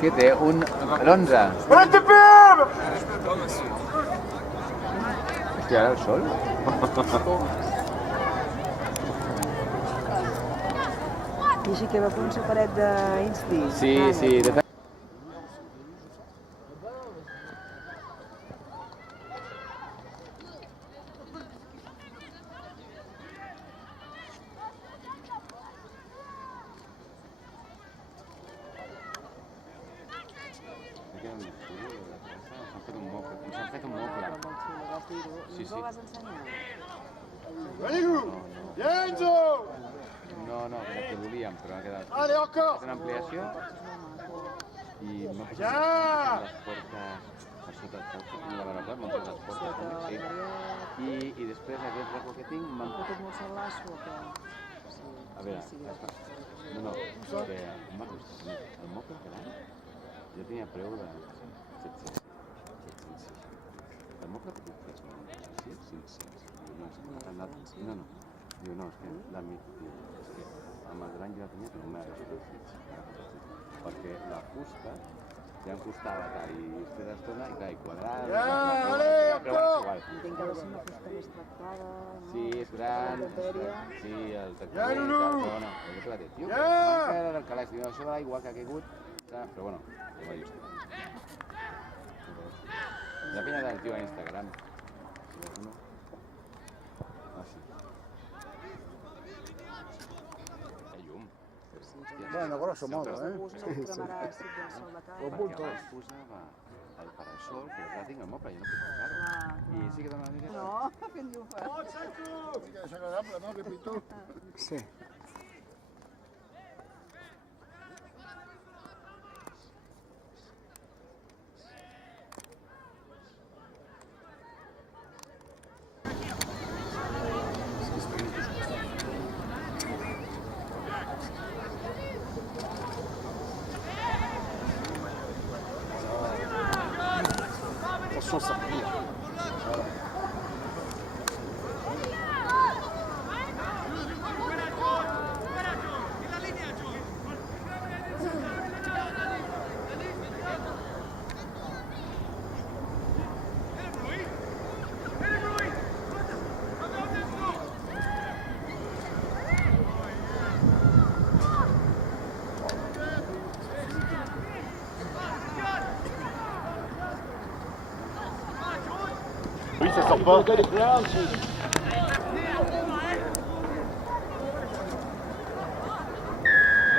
Què té? L'11? Hòstia, ara el sol? I així que va fer un separadet d'Insti. Sí, sí. S'han fet un moble. Sí, sí. No vas ensenyar? No, que volíem, però ha quedat... Allez, encore! És una ampliació i m'ha posat les portes per sota el foc, no la van m'han posat les portes també, sí. I després aquest racó que tinc m'han... Però tot molt salasso, o què? A veure, no, que m'ha costat el moble que l'any jo tenia preu de 760. El moble que tu fes, 500. No. Diu, no, és que amb el gran jo la tenia, però no m'ha agafat el fix. Perquè la fusta ja em costava tal, i fer d'estona, i clar, i quadrada... Però bueno, és igual. Entenc que ha de ser una fusta més tractada, no? Sí, és gran, sí, el tractament i tal, però bueno, jo te la té, tio, que manca del calaix, diu, això de l'aigua que ha caigut, però bueno, ja va just. La penya del tio a Instagram. Bueno, grosso modo, No cremarà si el sol de cara. Perquè abans posava el parasol, però clar, tinc el moble i no puc posar-ho. I sí que dona una mica... No, fent llufa. Sí que és agradable, no? Que pitó. Sí. Attention, ça plie. Voilà. Oui, ça sort pas.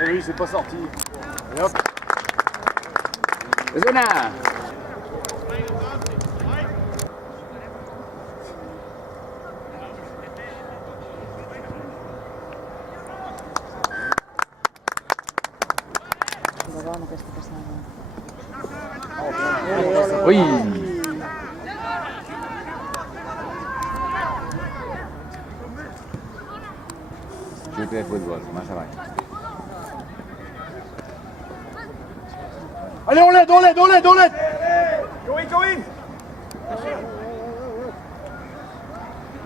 Eh oui, c'est pas sorti. Et hop. És una! Endavant amb aquesta passada. Ui! Chute de fútbol, más abajo. Allez, on l'aide. Go in.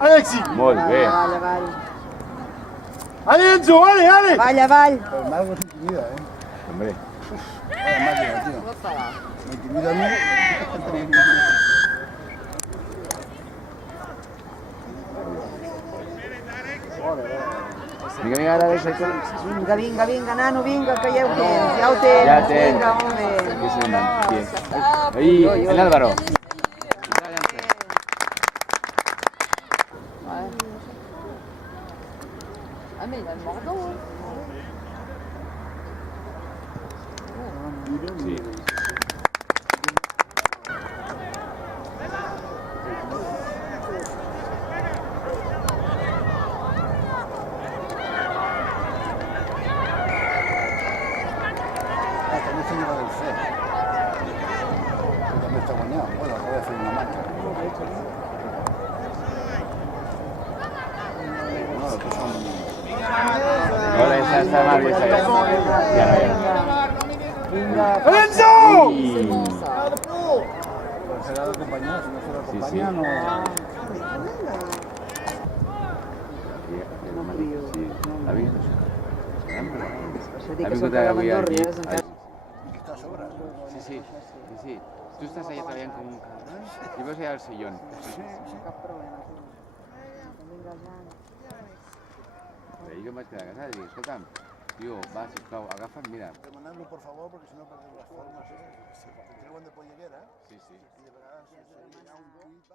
Alexis. Molt bé. Avall. Allez, Enzo, allez. Avall. El mago se intimida, Hombre. La máquina, tío. Me intimida a mí. Vinga, ara deixa que... Vinga, nano, vinga, que ja ho tens. Ja té. Vinga, molt bé. Aquí se n'hi Ahí, el Álvaro. Ah, mais il a le mordant. Sí. També se lleva del fred. Que també està guanyat. Bueno, acaba de fer una manca. No, que són... Hola, está mal, ya está. Ya. Vinga. Enzo! Serà d'acompanyar, si no serà d'acompanyar, no... Sí. Ha vingut Això dic Ha que són vingut avui aquí. cagamandorries, encara. Està a sobre. Sí, sí, sí, sí. Tú estás allà treballant com un cabrón i veus allà el sillón. Cap problema, tu. No vingues gana. I jo em vaig quedar a casa i dic, escolta'm, tio, va, sisplau, agafa't, mira. Demanadlo, por favor, porque si no perdemos las formas. Se treuen de polleguera. Sí, sí. I de vegades seria un tuit.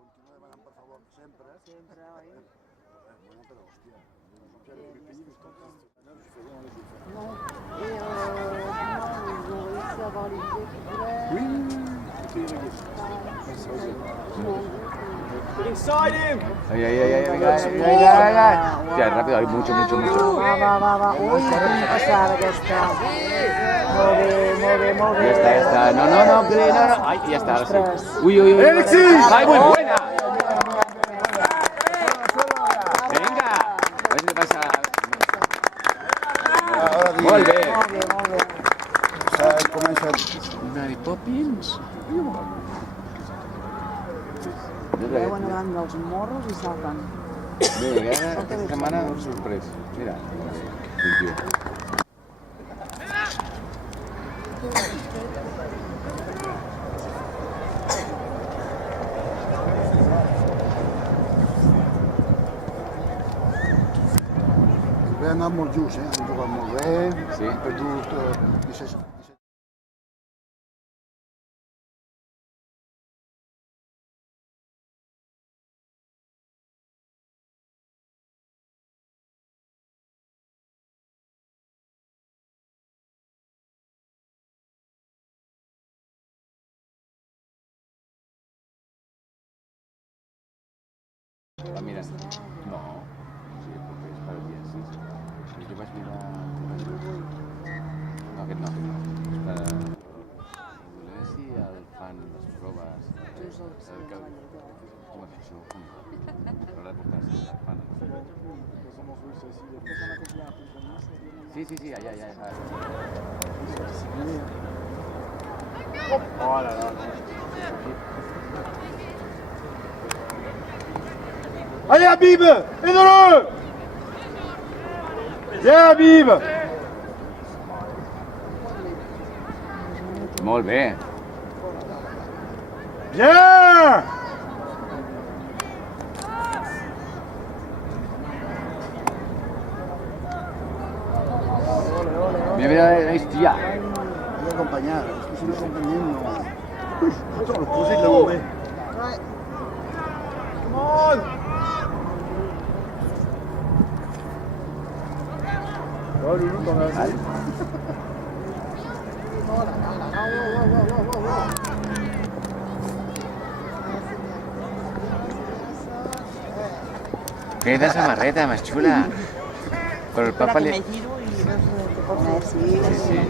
Continua demanant, per favor, sempre. Sempre, oi? Bueno, però, hòstia. Non. Et ils ont réussi à avoir les billets qu'ils voulaient. Oui, c'était Ay, ay, ay, ay, venga, venga, venga. Ya, rápido, hay mucho, mucho, mucho. Va. Ui, com passava aquesta. Molt bé. Ya está, ya está. No. Ay, ya está, ahora sí. Uy. Ay, muy buena. Venga. A ver si te pasa. Molt bé. Molt bé. Comença... Mary Poppins. Veuen davant dels morros i salten. Mira, ara aquesta setmana un sorprès. Mira, 21. Bé, ha anat molt just, han jugat molt bé, Sí. han perdut 17. Va mirar. No. Sí, perquè és per el dia 6. I jo vaig mirar... No, aquest no. És per... A veure si el fan les proves... Home, això ho fan. Però la portar-se el fan. Sí, allà. Allez Habib, aide-le! Viens Habib! Molt bé. Viens! Mira, hòstia. Hay que acompañar, es que si no acompañen no... Uf, lo puse y lo volví. Come on! Oh Loulou, t'en as assez. Qué samarreta más chula. Pero el papa Me le... giro i veus què pot fer. Sí.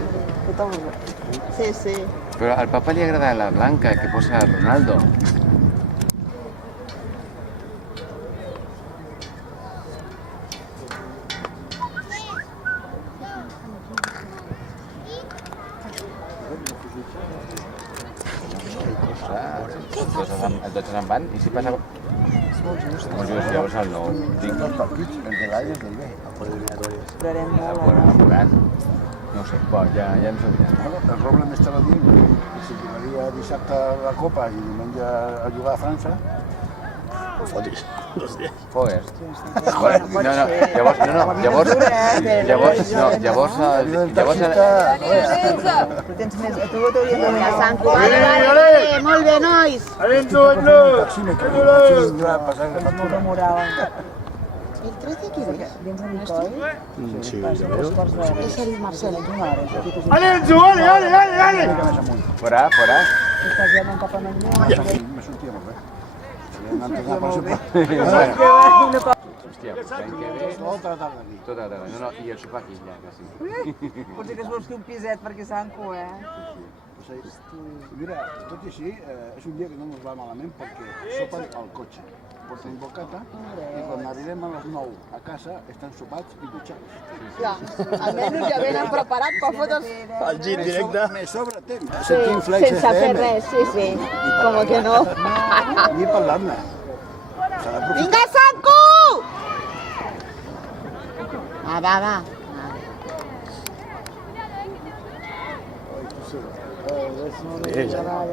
Què tal vols? Sí. Però al papa li agrada la blanca que posa Ronaldo. Els 12 se'n van i si passa... Molt just, llavors el 9. Tinc Dos partits, el de l'Aire i el del B. Esperarem el molt. apurat. No ho sé, bo, ja ens ho direm. Bueno, el Roble m'estava dient que si jugaria dissabte a la Copa i diumenge a jugar a França. Fogues. No pot ser. Tu tens més, a tu t'hauries de donar sang. Molt bé, nois. Allez, Enzo, Taxímetre, passar la Molt factura. memorable. El 13 qui és? Vens a Nicoi? Sí, ja veus. És el Marcel. Allez, Enzo, allez! Una mica més amunt. Fora. Estàs ja cap a Manlleu. Me sortia molt bé. Anant a per sopar. Hòstia, l'any que ve... Tota la tarda aquí. Tota la tarda. No, i el sopar aquí, ja, quasi. Potser que es vols fer un piset perquè Sanco, Mira, tot i així, és un dia que no ens va malament perquè sopen al cotxe, porten bocata i quan arribem a les 9 a casa estan sopats i dutxats. Ja, almenys ja venen preparat per fotre's El gir directe. Me sobra temps. sí, Sentim flex sense fer FM. res, sí. Com que no. Ni parlar-ne. S'ha d'aprofitar. Vinga, Sanco! Va. Ya va.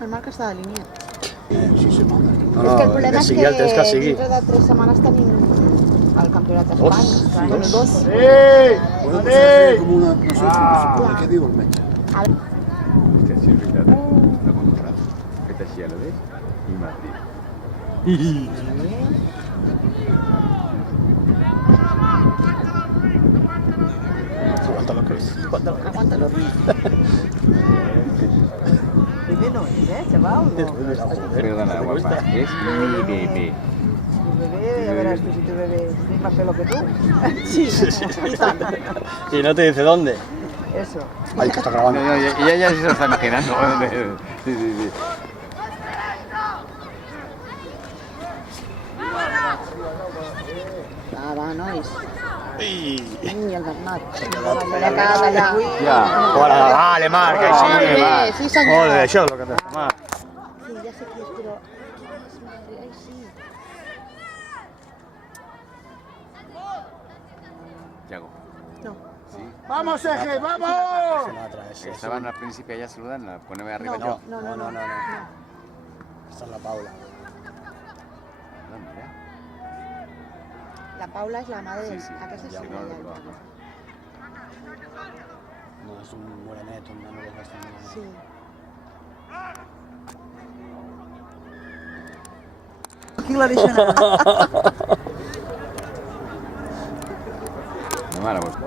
El Marc està de línia. 6 setmanes. No, És que el problema és seguir el tens que que sigui. dintre de 3 setmanes tenim el campionat d'Espanya. Bueno, 2. Podeu fer com una... No sé, què diu el metge? Hòstia, sí, és veritat. No controlat. Fet així a l'Oest i Madrid. Aguántalo, Chris. Aguántalo. Bebé no es, chaval. No. Perdona, guapa. Es mi bebé. Tu bebé, ya verás tú si tu bebé tiene más pelo que tú. Y no te dice dónde. Eso. Ay, que está No, grabando. no, ella ya se lo está imaginando. Sí, sí, sí. Va, nois. Y... I el Bernat. Allà quedat allà. Ja. Vale, Marc, Molt així. bé, sí senyor. Molt bé, això és el que t'ha Marc. Sí, ja sé qui és, però... Ai, sí. Yago. No. Sí. ¡Vamos, Eje, vamos! Es una otra, es- Que es estaban al principio allá saludando, poneme arriba No, yo. no. Esta es la Paula. No, mira. La Paula és la madre Sí, del... sí. Aquesta és Ja, la no, del... no. No, es un morenet, un nano que es bastante morenet. Sí. Qui la deixa anar? No me la busco.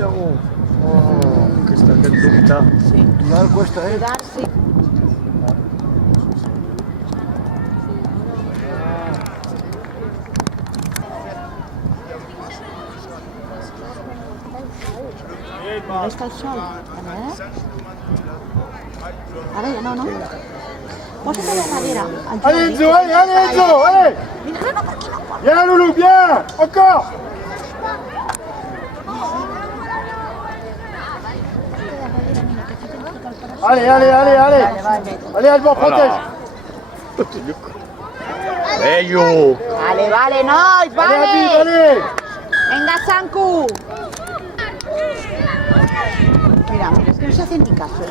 Oh, que està aquest dubte. Cuidar cuesta, ¿eh? Cuidar, sí. ¿Veis que el sol? A veure. Ara ja no, no? Posa't allà darrere. El Allez, Enzo, allez, Enzo, allez! Mira, no, per aquí no pot. Bien, Loulou, bien! Encore! Allez, allez, allez, allez! Allez, Alban, protège! Bello! Vale, nois, Allez, Habib, vale. allez! Venga, Sanku. Mira, es que no se hace ni caso.